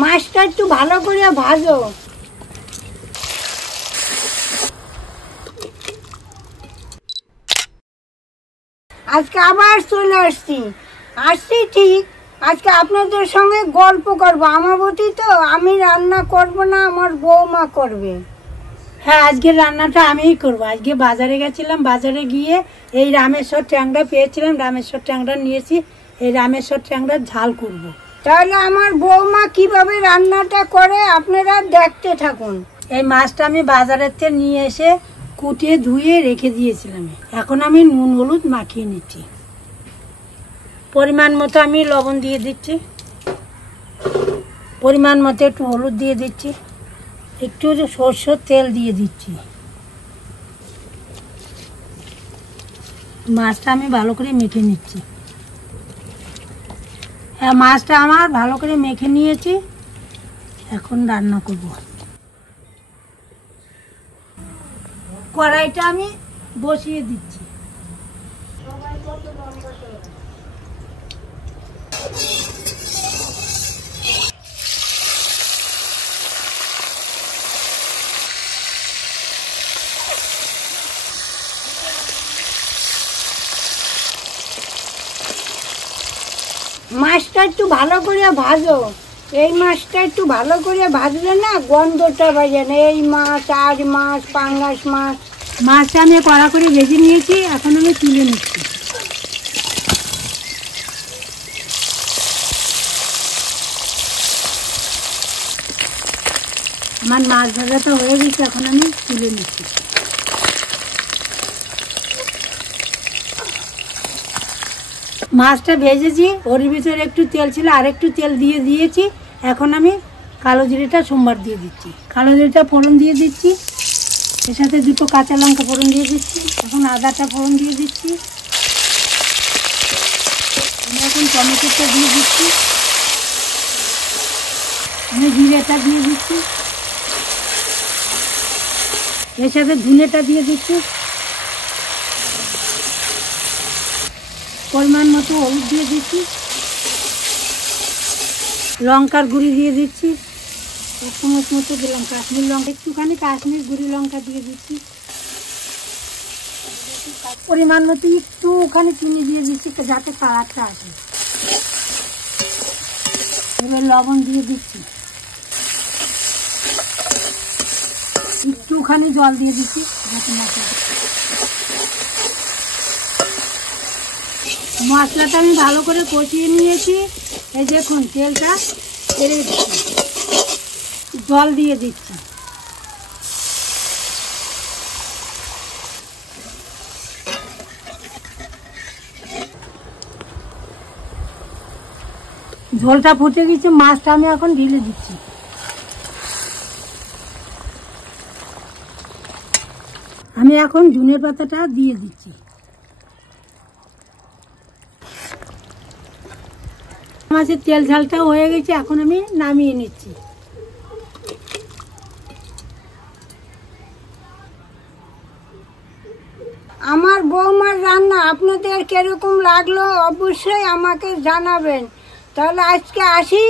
মাছটা একটু ভালো করে ভাজো। আজকে আবার চলে আসছি ঠিক। আজকে আপনাদের সঙ্গে গল্প করবো। আমাবতী তো, আমি রান্না করব না, আমার বৌমা করবে। হ্যাঁ, আজকের রান্নাটা আমিই করবো। আজকে বাজারে গেছিলাম, বাজারে গিয়ে এই রামেশ্বর ট্যাংরা পেয়েছিলাম, রামেশ্বর ট্যাংরা নিয়েছি। এই রামেশ্বর ট্যাংরার ঝাল করব। তাহলে আমার বৌমা কিভাবে রান্নাটা করে আপনারা দেখতে থাকুন। এই মাছটা আমি বাজারের থেকে নিয়ে এসে কুটিয়ে ধুয়ে রেখে দিয়েছিলাম। এখন আমি নুন হলুদ মাখিয়ে নিচ্ছি। পরিমাণ মতো আমি লবণ দিয়ে দিচ্ছি, পরিমাণ মতো একটু হলুদ দিয়ে দিচ্ছি, একটু সরষের তেল দিয়ে দিচ্ছি। মাছটা আমি ভালো করে মেখে নিচ্ছি। হ্যাঁ, মাছটা আমার ভালো করে মেখে নিয়েছি। এখন রান্না করব। কড়াইটা আমি বসিয়ে দিচ্ছি। মাছটা একটু ভালো করে ভাজো। এই মাছটা একটু ভালো করে ভাজলে না গন্ধটা বাজে না। এই মাছ, আর মাছ, পাঙ্গাস মাছ। মাছটা আমি কড়া করে ভেজে নিয়েছি, এখন আমি তুলে নিচ্ছি। আমার মাছ ভাজাটা হয়ে গেছে, এখন আমি তুলে নিচ্ছি। মাছটা ভেজেছি, ওর ভিতরে একটু তেল ছিল, আর একটু তেল দিয়ে দিয়েছি। এখন আমি কালো জিরেটা সোমবার দিয়ে দিচ্ছি। কালো জিরেটা ফোড়ন দিয়ে দিচ্ছি, এর সাথে দুটো কাঁচা লঙ্কা ফোড়ন দিয়ে দিচ্ছি। এখন আদাটা ফোড়ন দিয়ে দিচ্ছি। আমি এখন টমেটোটা দিয়ে দিচ্ছি, আমি জিরেটা দিয়ে দিচ্ছি, এর সাথে ধনেটা দিয়ে দিচ্ছি। পরিমাণ মতো হলুদ দিয়ে দিচ্ছি, লঙ্কার গুঁড়ি দিয়ে দিচ্ছি, এক চামচ মতো দিলাম কাশ্মীর লঙ্কা, একটুখানি কাশ্মীর গুঁড়ি লঙ্কা দিয়ে দিচ্ছি। পরিমাণ মতো একটুখানি চিনি দিয়ে দিচ্ছি যাতে কালারটা আসে। এবার লবণ দিয়ে দিচ্ছি, একটুখানি জল দিয়ে দিচ্ছি যাতে মশলাটা আমি ভালো করে কষিয়ে নিয়েছি। এই দেখুন তেলটা ছেড়ে দিচ্ছি, জল দিয়ে দিচ্ছি। ঝোলটা ফুটে গেছে, মাছটা আমি এখন ঢেলে দিচ্ছি। আমি এখন ধনে পাতাটা দিয়ে দিচ্ছি। মাছের তেল ঝালটা হয়ে গেছে, এখন আমি নামিয়ে নিচ্ছি। আমার বৌমার রান্না আপনাদের কিরকম লাগলো অবশ্যই আমাকে জানাবেন। তাহলে আজকে আসি।